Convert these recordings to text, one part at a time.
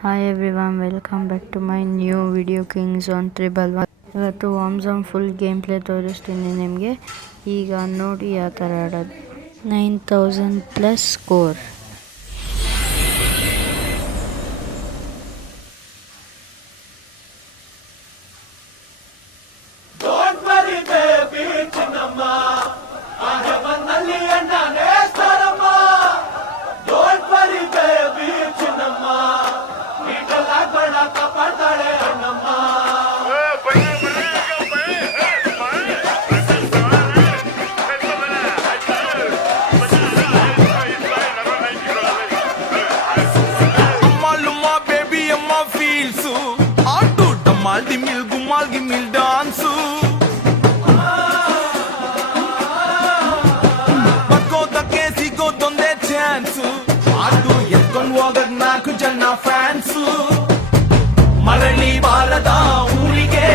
Hi everyone, welcome back to my new video kings on triple one. ಇವತ್ತು ವಾಮ್ಸಮ್ full game play ತೋರಿಸ್ತೀನಿ ನಿಮಗೆ. ಈಗ ನೋಡಿ ಯಾವ ಥರ ಆಡೋದು. 9000+ score. Gumal gimil dansu Bakoda sigo donde chance Adu etkon hogad naku jana fans Marali barada urige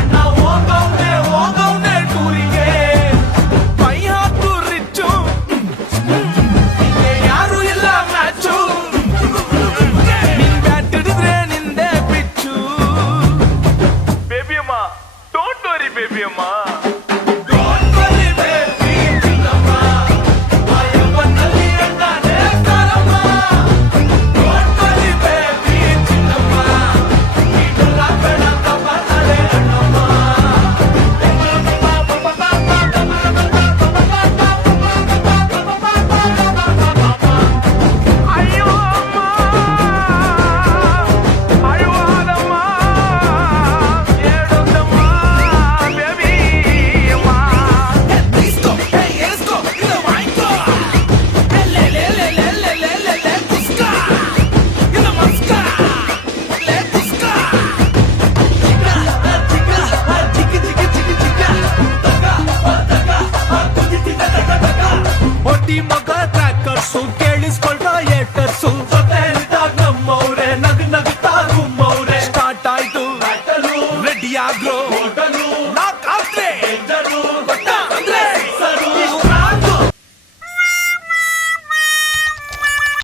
Anna hogavne tourige Pai hatu richu yaru illa matchu Nin bat hididre ninde pitchu Baby amma, don't worry baby amma. Don't worry baby chinnamma. Vayavanalli annane karamma. Don't worry baby chinnamma. Idalla beda tapatale annamma. Ayyo amma. Ayyo adamma. ಒಟ್ಟಿ ಮಗ ಟ್ರ್ಯಾಕರ್ಸು ಕೇಳಿಸ್ಕೊಳ್ತಾ ಏಟರ್ಸು